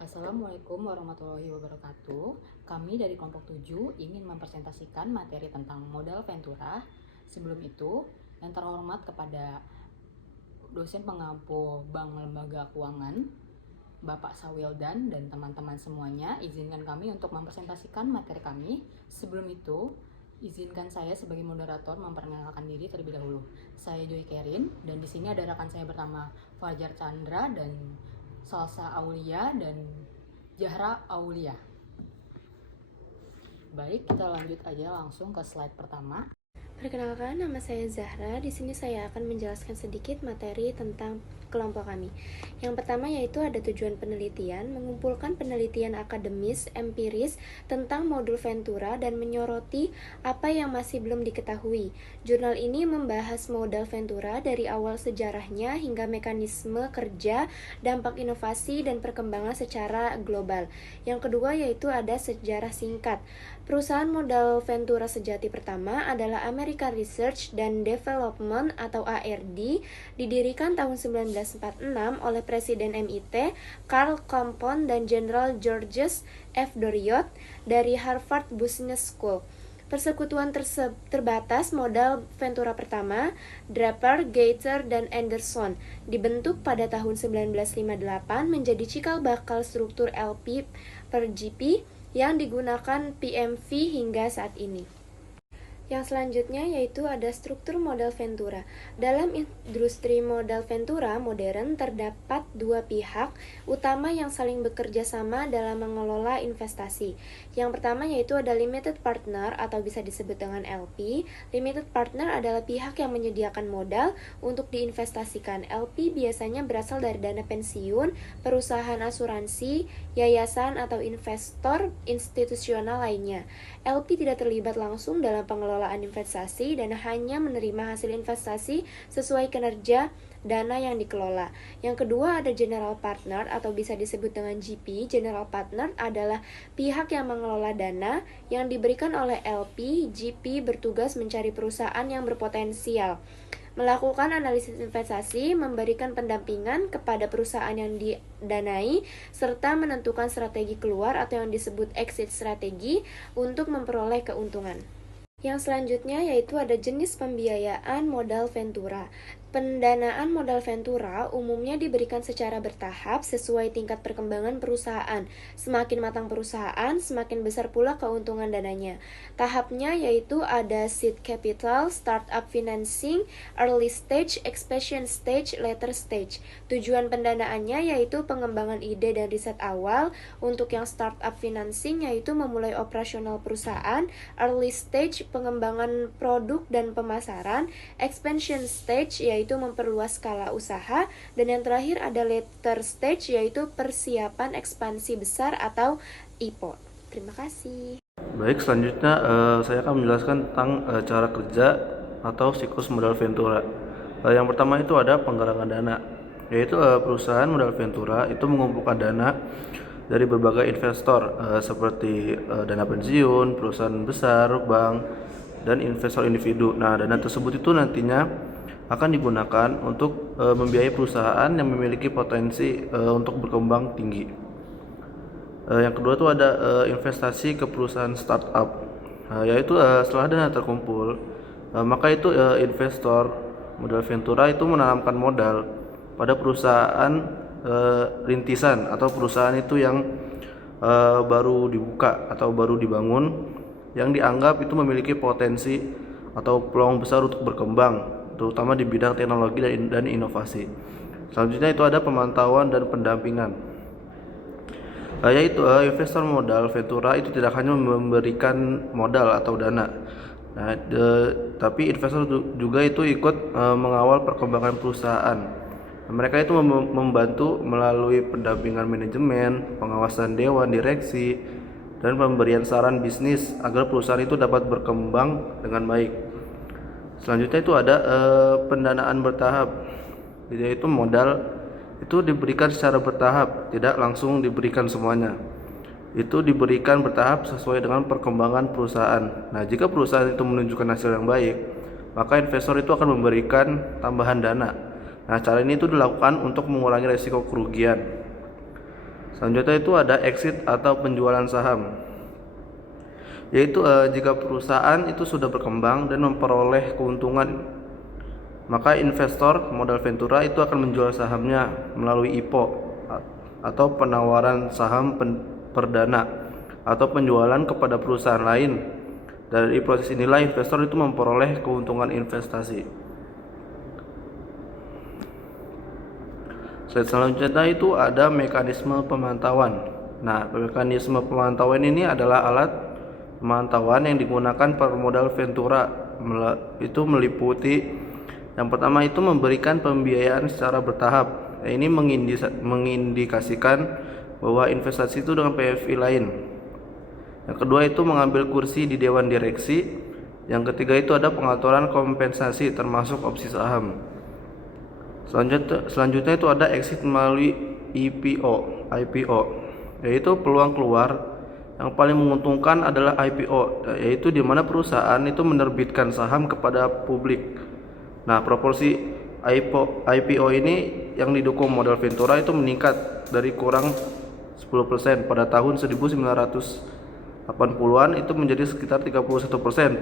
Assalamualaikum warahmatullahi wabarakatuh. Kami dari kelompok 7 ingin mempresentasikan materi tentang modal Ventura. Sebelum itu, yang terhormat kepada dosen pengampu Bank Lembaga Keuangan, Bapak Sawildan dan teman-teman semuanya, izinkan kami untuk mempresentasikan materi kami. Sebelum itu, izinkan saya sebagai moderator memperkenalkan diri terlebih dahulu. Saya Joy Kerin dan di sini ada rekan saya pertama Fajar Chandra dan Salsa Aulia dan Zahra Aulia. Baik, kita lanjut aja langsung ke slide pertama. Perkenalkan, nama saya Zahra. Di sini saya akan menjelaskan sedikit materi tentang kelompok kami. Yang pertama yaitu ada tujuan penelitian, mengumpulkan penelitian akademis, empiris tentang modul Ventura dan menyoroti apa yang masih belum diketahui. Jurnal ini membahas modal Ventura dari awal sejarahnya hingga mekanisme kerja, dampak inovasi, dan perkembangan secara global. Yang kedua yaitu ada sejarah singkat. Perusahaan modal Ventura sejati pertama adalah American Research and Development atau ARD, didirikan tahun 1946 oleh Presiden MIT Carl Compton dan Jenderal Georges F. Doriot dari Harvard Business School. Persekutuan terbatas modal Ventura pertama, Draper, Gaither, dan Anderson, dibentuk pada tahun 1958 menjadi cikal bakal struktur LP per GP yang digunakan PMV hingga saat ini. Yang selanjutnya yaitu ada struktur modal Ventura. Dalam industri modal Ventura modern terdapat dua pihak utama yang saling bekerja sama dalam mengelola investasi. Yang pertama yaitu ada limited partner atau bisa disebut dengan LP. Limited partner adalah pihak yang menyediakan modal untuk diinvestasikan. LP biasanya berasal dari dana pensiun, perusahaan asuransi, yayasan atau investor institusional lainnya. LP tidak terlibat langsung dalam pengelolaan investasi dan hanya menerima hasil investasi sesuai kinerja dana yang dikelola. Yang kedua ada general partner atau bisa disebut dengan GP. General partner adalah pihak yang mengelola dana yang diberikan oleh LP. GP bertugas mencari perusahaan yang berpotensial, melakukan analisis investasi, memberikan pendampingan kepada perusahaan yang didanai, serta menentukan strategi keluar atau yang disebut exit strategi untuk memperoleh keuntungan. Yang selanjutnya yaitu ada jenis pembiayaan modal Ventura. Pendanaan modal Ventura umumnya diberikan secara bertahap sesuai tingkat perkembangan perusahaan. Semakin matang perusahaan, semakin besar pula keuntungan dananya. Tahapnya yaitu ada seed capital, startup financing, early stage, expansion stage, later stage. Tujuan pendanaannya yaitu pengembangan ide dan riset awal. Untuk yang startup financing yaitu memulai operasional perusahaan, early stage pengembangan produk dan pemasaran, expansion stage yaitu memperluas skala usaha, dan yang terakhir ada later stage yaitu persiapan ekspansi besar atau IPO. Terima kasih. Baik, selanjutnya saya akan menjelaskan tentang cara kerja atau siklus modal Ventura. Yang pertama itu ada penggalangan dana, yaitu perusahaan modal Ventura itu mengumpulkan dana dari berbagai investor seperti dana pensiun, perusahaan besar, bank, dan investor individu. Nah, dana tersebut itu nantinya akan digunakan untuk membiayai perusahaan yang memiliki potensi untuk berkembang tinggi. Yang kedua itu ada investasi ke perusahaan startup, yaitu setelah dana terkumpul, maka itu investor modal Ventura itu menanamkan modal pada perusahaan rintisan atau perusahaan itu yang baru dibuka atau baru dibangun, yang dianggap itu memiliki potensi atau peluang besar untuk berkembang, terutama di bidang teknologi dan inovasi. Selanjutnya itu ada pemantauan dan pendampingan, yaitu investor modal Ventura itu tidak hanya memberikan modal atau dana, tapi investor juga itu ikut mengawal perkembangan perusahaan. Mereka itu membantu melalui pendampingan manajemen, pengawasan dewan direksi, dan pemberian saran bisnis agar perusahaan itu dapat berkembang dengan baik. Selanjutnya itu ada pendanaan bertahap, yaitu modal itu diberikan secara bertahap, tidak langsung diberikan semuanya. Itu diberikan bertahap sesuai dengan perkembangan perusahaan. Nah, jika perusahaan itu menunjukkan hasil yang baik, maka investor itu akan memberikan tambahan dana. Nah, cara ini itu dilakukan untuk mengurangi risiko kerugian. Selanjutnya itu ada exit atau penjualan saham, yaitu jika perusahaan itu sudah berkembang dan memperoleh keuntungan, maka investor modal ventura itu akan menjual sahamnya melalui IPO atau penawaran saham perdana atau penjualan kepada perusahaan lain. Dari proses inilah investor itu memperoleh keuntungan investasi. Slide selanjutnya itu ada mekanisme pemantauan. Nah, mekanisme pemantauan ini adalah alat pemantauan yang digunakan per modal ventura. Itu meliputi yang pertama itu memberikan pembiayaan secara bertahap. Ini mengindikasikan bahwa investasi itu dengan PFI lain. Yang kedua itu mengambil kursi di dewan direksi. Yang ketiga itu ada pengaturan kompensasi termasuk opsi saham. Selanjutnya itu ada exit melalui IPO, yaitu peluang keluar yang paling menguntungkan adalah IPO, yaitu di mana perusahaan itu menerbitkan saham kepada publik. Nah, proporsi IPO ini yang didukung modal ventura itu meningkat dari kurang 10% pada tahun 1980-an itu menjadi sekitar 31%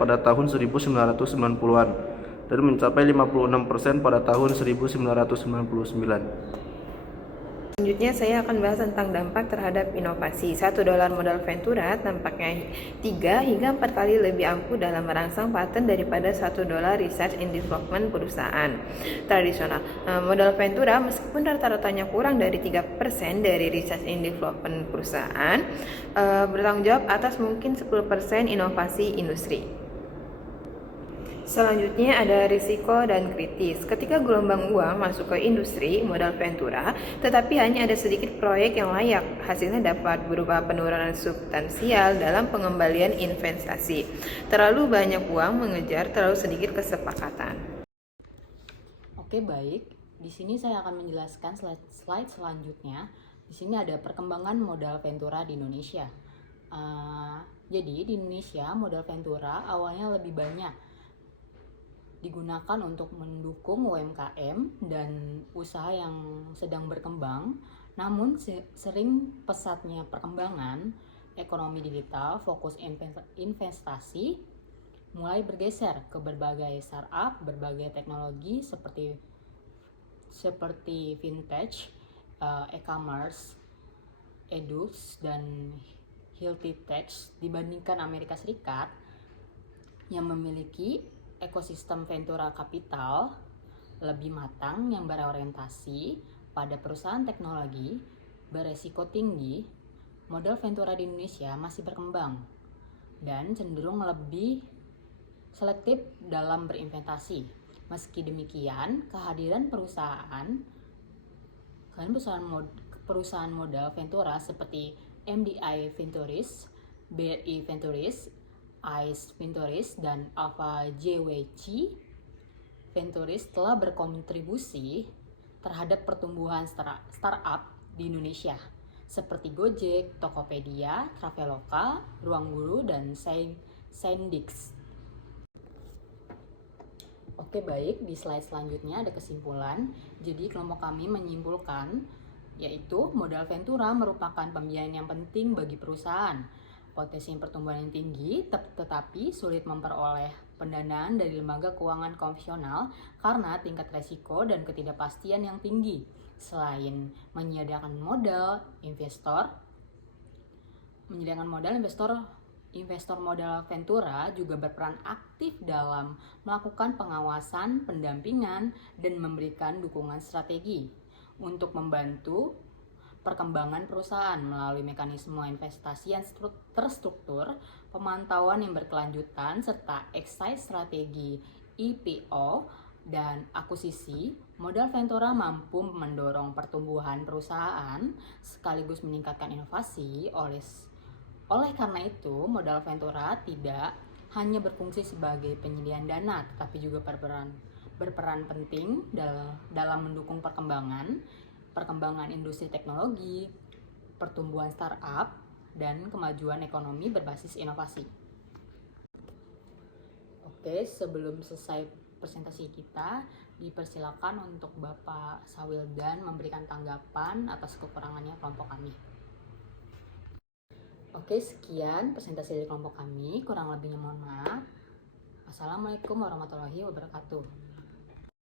pada tahun 1990-an dan mencapai 56% pada tahun 1999. Selanjutnya saya akan bahas tentang dampak terhadap inovasi. $1 modal ventura tampaknya 3 hingga 4 kali lebih ampuh dalam merangsang paten daripada $1 research and development perusahaan tradisional. Modal ventura meskipun rata-ratanya kurang dari 3% dari research and development perusahaan, bertanggung jawab atas mungkin 10% inovasi industri. Selanjutnya ada risiko dan kritis. Ketika gelombang uang masuk ke industri modal ventura, tetapi hanya ada sedikit proyek yang layak, hasilnya dapat berupa penurunan substansial dalam pengembalian investasi. Terlalu banyak uang mengejar terlalu sedikit kesepakatan. Oke, baik. Di sini saya akan menjelaskan slide selanjutnya. Di sini ada perkembangan modal ventura di Indonesia. Jadi di Indonesia modal ventura awalnya lebih banyak digunakan untuk mendukung UMKM dan usaha yang sedang berkembang. Namun sering pesatnya perkembangan ekonomi digital, fokus investasi mulai bergeser ke berbagai startup, berbagai teknologi seperti fintech, e-commerce, edux, dan healthy tech dibandingkan Amerika Serikat yang memiliki ekosistem ventura kapital lebih matang yang berorientasi pada perusahaan teknologi beresiko tinggi. Modal ventura di Indonesia masih berkembang dan cenderung lebih selektif dalam berinvestasi. Meski demikian, kehadiran perusahaan modal ventura seperti MDI Venturis, BRI Venturis, ICE Venturis, dan Alpha JWC Venturis telah berkontribusi terhadap pertumbuhan startup di Indonesia seperti Gojek, Tokopedia, Traveloka, Ruangguru, dan Sendix. Oke, baik, di slide selanjutnya ada kesimpulan. Jadi kelompok kami menyimpulkan yaitu modal ventura merupakan pembiayaan yang penting bagi perusahaan. Potensi pertumbuhan yang tinggi, tetapi sulit memperoleh pendanaan dari lembaga keuangan konvensional karena tingkat resiko dan ketidakpastian yang tinggi. Selain menyediakan modal, investor modal ventura juga berperan aktif dalam melakukan pengawasan, pendampingan, dan memberikan dukungan strategi untuk membantu perkembangan perusahaan melalui mekanisme investasi yang terstruktur, pemantauan yang berkelanjutan, serta exit strategi IPO dan akuisisi. Modal ventura mampu mendorong pertumbuhan perusahaan sekaligus meningkatkan inovasi. Oleh karena itu, modal ventura tidak hanya berfungsi sebagai penyediaan dana, tetapi juga berperan penting dalam mendukung perkembangan industri teknologi, pertumbuhan startup, dan kemajuan ekonomi berbasis inovasi. Oke, sebelum selesai presentasi kita, Dipersilakan untuk Bapak Sawildan memberikan tanggapan atas kekurangannya kelompok kami. Oke, sekian presentasi dari kelompok kami. Kurang lebihnya mohon maaf. Assalamualaikum warahmatullahi wabarakatuh.